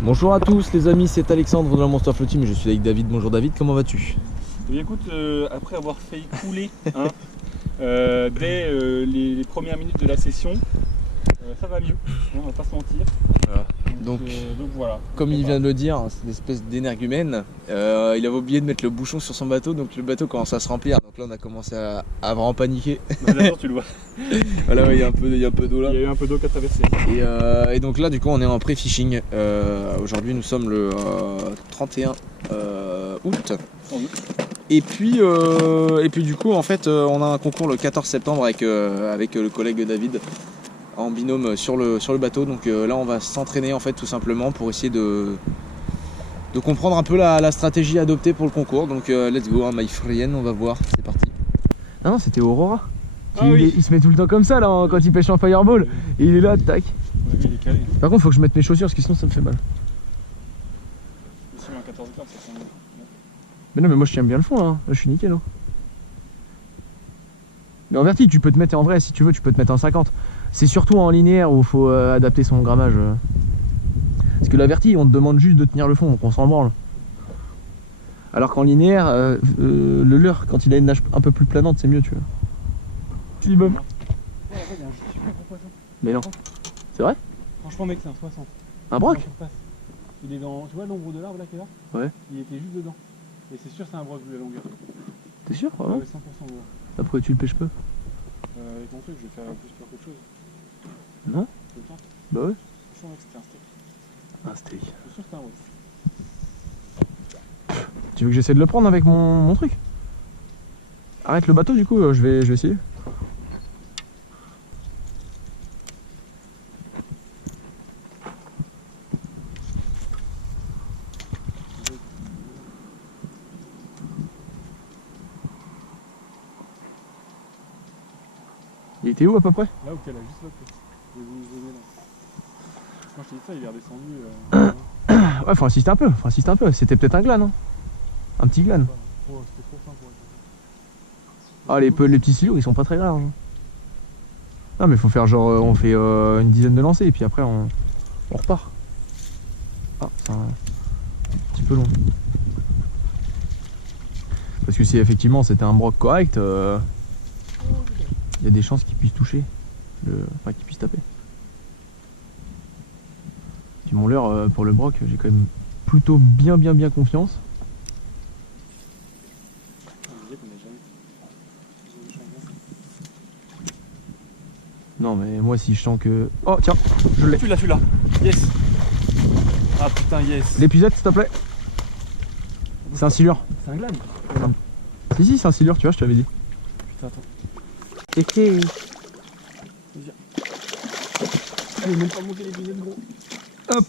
Bonjour à tous les amis, c'est Alexandre de la Monster Float Team et je suis avec David. Bonjour David, comment vas-tu? Eh bien, écoute, après avoir failli couler dès les premières minutes de la session, ça va mieux, on va pas se mentir. Voilà. Donc voilà. Comme il vient de le dire, c'est une espèce d'énergumène. Il avait oublié de mettre le bouchon sur son bateau, donc le bateau commence à se remplir. Donc là on a commencé à vraiment paniquer. D'accord, tu le vois. Voilà, ouais, il y a un peu d'eau là. Il y a eu un peu d'eau qu'à traverser. Et donc là du coup on est en pré-fishing. Aujourd'hui nous sommes le 31 août. Et puis du coup en fait on a un concours le 14 septembre avec le collègue David en binôme sur le bateau. Donc là on va s'entraîner en fait tout simplement pour essayer de comprendre un peu la stratégie adoptée pour le concours. Donc let's go hein, my friend, on va voir, c'est parti. Ah non, c'était Aurora. Il se met tout le temps comme ça là quand il pêche en fireball. Et il est là, tac. Ouais, il est calé. Par contre faut que je mette mes chaussures parce que sinon ça me fait mal. Sur un 14 heures, ça sent. Mais non mais moi je tiens bien le fond là, là je suis nickel hein. Mais en verti tu peux te mettre en vrai si tu veux, tu peux te mettre en 50. C'est surtout en linéaire où il faut adapter son grammage. Parce que la verti on te demande juste de tenir le fond donc on s'en branle. Alors qu'en linéaire, le leurre quand il a une nage un peu plus planante c'est mieux tu vois. Si bon. Mais non. C'est vrai? Franchement mec c'est un 60. Un broc? Il est dans. Tu vois l'ombre de l'arbre là qui est là? Ouais. Il était juste dedans. Et c'est sûr c'est un broc vu la longueur. T'es sûr vraiment? Ouais, 100% gros. Après tu le pêches peu? Avec mon truc je vais faire plus peur qu'autre chose. Non? Je le tente. Bah ouais. Franchement mec c'était un steak. Un steak. Je suis sûr que c'est un broc. Tu veux que j'essaie de le prendre avec mon truc? Arrête le bateau du coup, je vais essayer. Il était où à peu près? Là où qu'elle a juste là. Je vais vous donner là. Quand je t'ai dit ça il est redescendu. Ouais, faut insister un peu, C'était peut-être un glane, hein. Un petit glane. Oh, c'était trop fin pour être. Ah, les petits silos, ils sont pas très larges. Non, mais faut faire genre, on fait une dizaine de lancers et puis après on repart. Ah, c'est un petit peu long. Parce que si effectivement c'était un broc correct, il y a des chances qu'il puisse toucher, enfin qu'il puisse taper. Puis mon leurre pour le broc, j'ai quand même plutôt bien confiance. Non mais moi si je sens que... Oh tiens, je l'ai. Celui-là. Yes. Ah putain yes. L'épuisette s'il te plaît. C'est un silure. C'est un glane. Si c'est un silure, tu vois, je t'avais dit. Putain attends. Ok. Allez même pas monter l'épisode gros. Hop.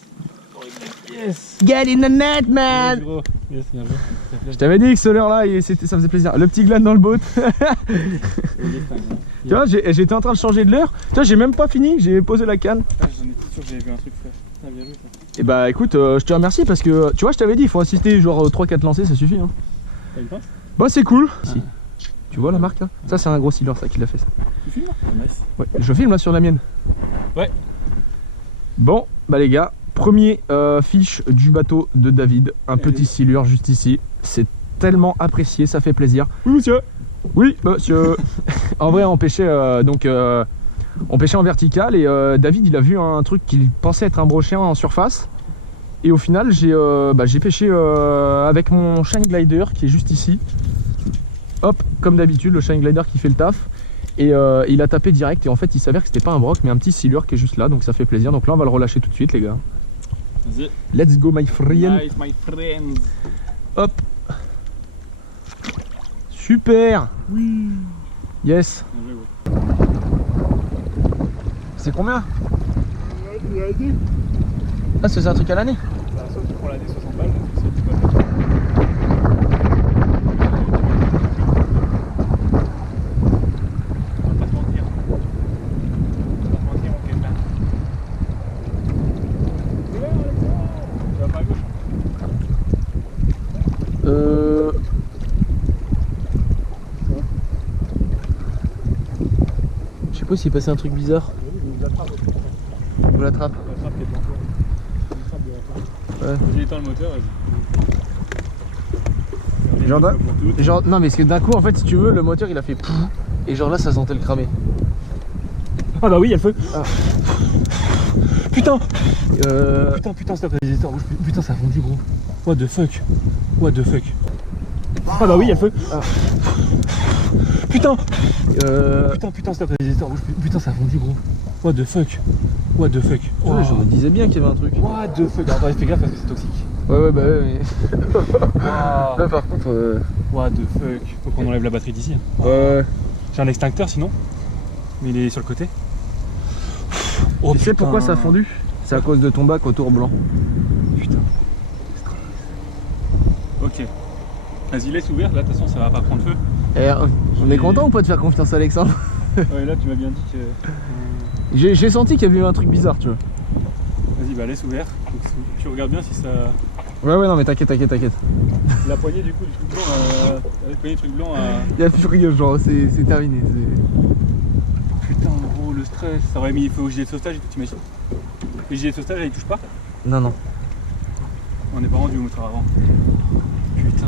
Yes. Get in the net man. Yes, gros. Yes, bien joué. Je t'avais dit que ce leurre là, ça faisait plaisir. Le petit glane dans le boat. Tu vois, j'étais en train de changer de leurre. Tu vois, j'ai même pas fini, j'ai posé la canne. Ah, j'en étais sûr que j'avais vu un truc frère. Ah, bien joué ça. Et bah écoute, je te remercie parce que tu vois, je t'avais dit, il faut assister genre 3-4 lancers, ça suffit. Hein. T'as une pince? Bah c'est cool. Si. Tu vois la marque là? Ça c'est un gros silure ça qui l'a fait ça. Tu filmes là? Nice. Ouais, je filme là sur la mienne. Ouais. Bon, bah les gars, premier fiche du bateau de David. Un petit silure juste ici. C'est tellement apprécié, ça fait plaisir. Oui monsieur. Oui monsieur. En vrai on pêchait on pêchait en vertical et David il a vu un truc qu'il pensait être un brochet en surface. Et au final j'ai pêché avec mon Shine Glider qui est juste ici. Hop, comme d'habitude le Shine Glider qui fait le taf. Et il a tapé direct et en fait il s'avère que c'était pas un broc mais un petit silure qui est juste là, donc ça fait plaisir. Donc là on va le relâcher tout de suite les gars. Vas-y. Let's go my friend. Nice my friend. Hop. Super. Oui. Yes. Bien joué, ouais. C'est combien? Ah c'est un truc à l'année? Bah, soit tu prends l'année 60 balles, soit tu pas. On va pas te mentir. On fait plein. Tu vas pas à gauche? Je sais pas s'il est passé un truc bizarre. On vous attrape. On l'attrape. On l'attrape qui est devant toi. On l'attrape devant toi. Ouais. J'éteins le moteur, vas-y. Genre, non, mais parce que d'un coup, en fait, si tu veux, le moteur il a fait pouf, et genre là, ça sentait le cramer. Ah bah oui, il y a le feu. Ah. Putain Putain, stop, résisteur rouge. Putain, ça a fondu, gros. What the fuck. Ah bah oui, il y a le feu. Ah. Putain, stop, résisteur rouge. Putain, ça a fondu, gros. What the fuck. Ouais, je me disais bien qu'il y avait un truc. What the fuck. Attends, fais gaffe parce que c'est toxique. Ouais, bah ouais, mais. Wow. Là, par contre. What the fuck. Faut qu'on enlève la batterie d'ici. Ouais. J'ai un extincteur sinon. Mais il est sur le côté. Oh, tu sais pourquoi ça a fondu? C'est à cause de ton bac autour blanc. Putain. Ok. Vas-y, laisse ouvert, là de toute façon ça va pas prendre feu. Et on est content ou pas de faire confiance à Alexandre? Ouais, là tu m'as bien dit que. J'ai senti qu'il y avait eu un truc bizarre, tu vois. Vas-y, bah laisse ouvert. Donc, tu regardes bien si ça. Ouais, non, mais t'inquiète. La poignée du coup du truc blanc, la poignée du truc blanc. Il y a plus rien, genre, c'est terminé. Putain, gros, le stress. Ça aurait mis il faut au gilet de sauvetage et tout, t'imagines? Les gilets de sauvetage, là, ils touchent pas? Non. On n'est pas rendu au moteur avant. Putain.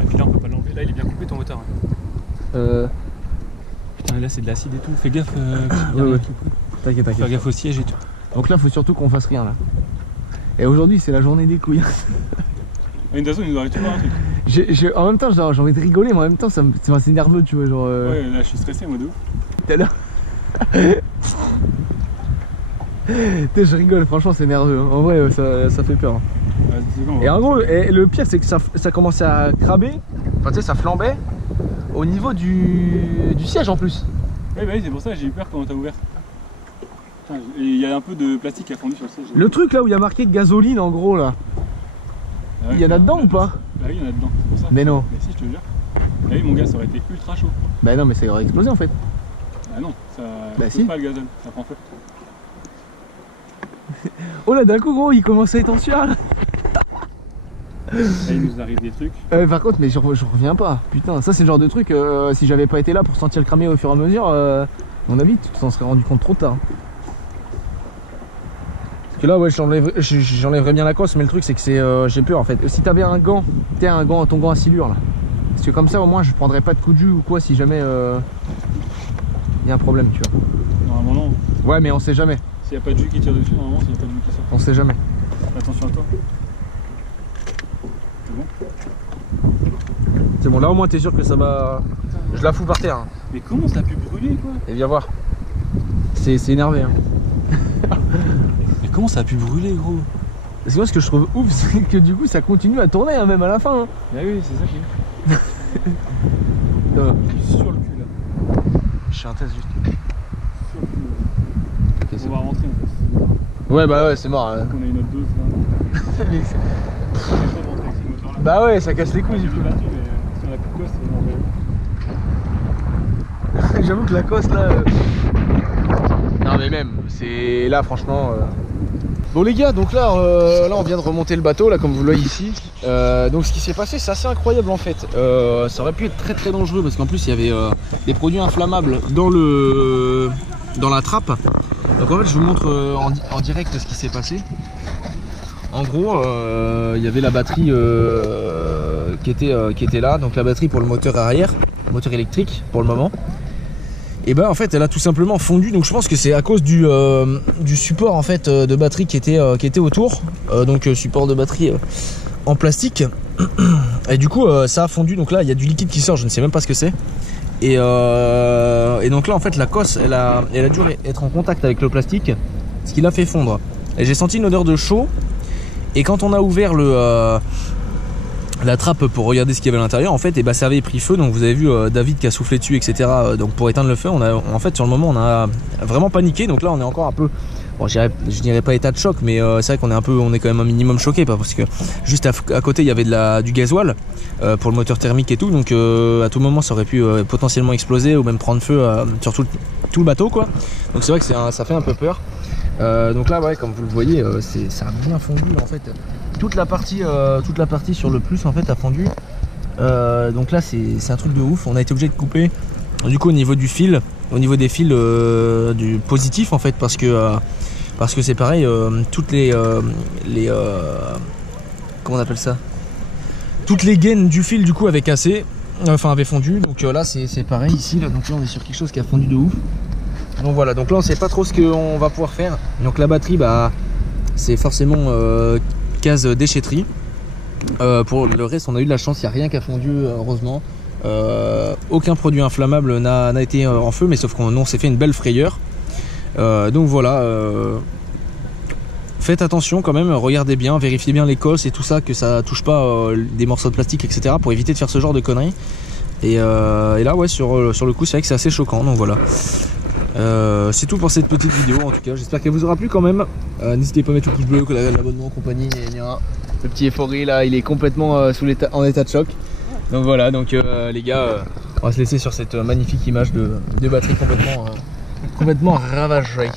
Ah putain, on peut pas l'enlever. Là, il est bien coupé ton moteur. Putain, là, c'est de l'acide et tout. Fais gaffe. Ouais. T'inquiète. Fais gaffe au siège et tout. Donc là, faut surtout qu'on fasse rien là. Et aujourd'hui, c'est la journée des couilles. De toute façon, il nous arrive toujours un truc. En même temps, j'ai envie de rigoler, mais en même temps, c'est nerveux, tu vois. Genre, Ouais, là, je suis stressé, moi, de ouf. Tout à l'heure. Je rigole, franchement, c'est nerveux. Hein. En vrai, ça fait peur. Et en gros, le pire, c'est que ça commençait à cramer. Enfin, tu sais, ça flambait au niveau du siège en plus. Ouais, bah oui, c'est pour ça que j'ai eu peur quand t'as ouvert. Et il y a un peu de plastique qui a fondu sur le siège. Le truc là où il y a marqué gasoline en gros là. Ah ouais, il y en a dedans ou pas? Bah oui, il y en a dedans, c'est pour ça. Mais non. Mais si, je te jure. Bah oui, mon gars, ça aurait été ultra chaud. Bah non, mais ça aurait explosé en fait. Ah non, ça bah si. Pas le gazole, ça prend feu. Oh là, d'un coup, gros, il commence à être en sueur. Là, il nous arrive des trucs. Par contre, mais je reviens pas. Putain, ça c'est le genre de truc, si j'avais pas été là pour sentir le cramer au fur et à mesure, mon avis, tu t'en serais rendu compte trop tard. Parce que là, ouais, j'enlèverais bien la cosse, mais le truc c'est que j'ai peur en fait. Si t'avais un gant, ton gant à silure là. Parce que comme ça, au moins, je prendrais pas de coup de jus ou quoi si jamais y a un problème, tu vois. Normalement non. Ouais, mais on sait jamais. S'il n'y a pas de jus qui tire dessus, normalement, s'il n'y a pas de jus qui sort. On sait jamais. Attention à toi. C'est bon? C'est bon, là au moins t'es sûr que ça va. Je la fous par terre. Hein. Mais comment ça a pu brûler quoi? Et viens voir. C'est énervé. Hein. Mais comment ça a pu brûler gros? Parce que moi ce que je trouve ouf c'est que du coup ça continue à tourner hein, même à la fin. Hein. Bah oui, c'est ça qui est ouf. Je suis sur le cul là. Je suis un test juste. Sur le cul. Okay, on va rentrer en fait. Ouais bah ouais c'est mort. Hein. On a une autre dose là. Bah ouais ça casse les couilles du coup. J'avoue que la cosse là. Non mais même, c'est là franchement. Bon les gars, donc là on vient de remonter le bateau là comme vous le voyez ici. Donc ce qui s'est passé c'est assez incroyable en fait. Ça aurait pu être très dangereux parce qu'en plus il y avait des produits inflammables dans la trappe. Donc en fait je vous montre en direct ce qui s'est passé. En gros il y avait la batterie qui était là, donc la batterie pour le moteur arrière, moteur électrique pour le moment. Et ben en fait elle a tout simplement fondu, donc je pense que c'est à cause du support en fait de batterie qui était autour, donc support de batterie en plastique. Et du coup ça a fondu, donc là il y a du liquide qui sort, je ne sais même pas ce que c'est. Et donc là en fait la cosse elle a dû être en contact avec le plastique, ce qui l'a fait fondre. Et j'ai senti une odeur de chaud, et quand on a ouvert la trappe pour regarder ce qu'il y avait à l'intérieur en fait, et bah ça avait pris feu, donc vous avez vu David qui a soufflé dessus etc. Donc pour éteindre le feu en fait sur le moment on a vraiment paniqué, donc là on est encore un peu, bon je dirais pas état de choc, mais c'est vrai on est quand même un minimum choqué parce que juste à côté il y avait du gasoil pour le moteur thermique et tout, donc à tout moment ça aurait pu potentiellement exploser ou même prendre feu sur tout le bateau quoi. Donc c'est vrai que ça fait un peu peur. Donc là ouais, comme vous le voyez ça a bien fondu en fait. Toute la partie sur le plus en fait a fondu. Donc là c'est un truc de ouf. On a été obligé de couper du coup au niveau des fils du positif en fait, parce que c'est pareil, toutes les comment on appelle ça, toutes les gaines du fil du coup avaient cassé, enfin avaient fondu. Donc là c'est pareil ici là, donc là on est sur quelque chose qui a fondu de ouf. Donc voilà, donc là on sait pas trop ce qu'on va pouvoir faire. Donc la batterie, bah c'est forcément case déchetterie. Pour le reste on a eu de la chance, il n'y a rien qui a fondu heureusement. Aucun produit inflammable n'a été en feu, mais sauf qu'on s'est fait une belle frayeur. Donc voilà, faites attention quand même, regardez bien, vérifiez bien l'écosse et tout ça, que ça touche pas des morceaux de plastique, etc. pour éviter de faire ce genre de conneries. Et là ouais, sur le coup c'est vrai que c'est assez choquant, donc voilà. C'est tout pour cette petite vidéo en tout cas, j'espère qu'elle vous aura plu quand même. N'hésitez pas à mettre le pouce bleu, l'abonnement, compagnie, le petit euphorie là il est complètement en état de choc. Donc voilà, donc les gars, on va se laisser sur cette magnifique image de batterie complètement ravagée.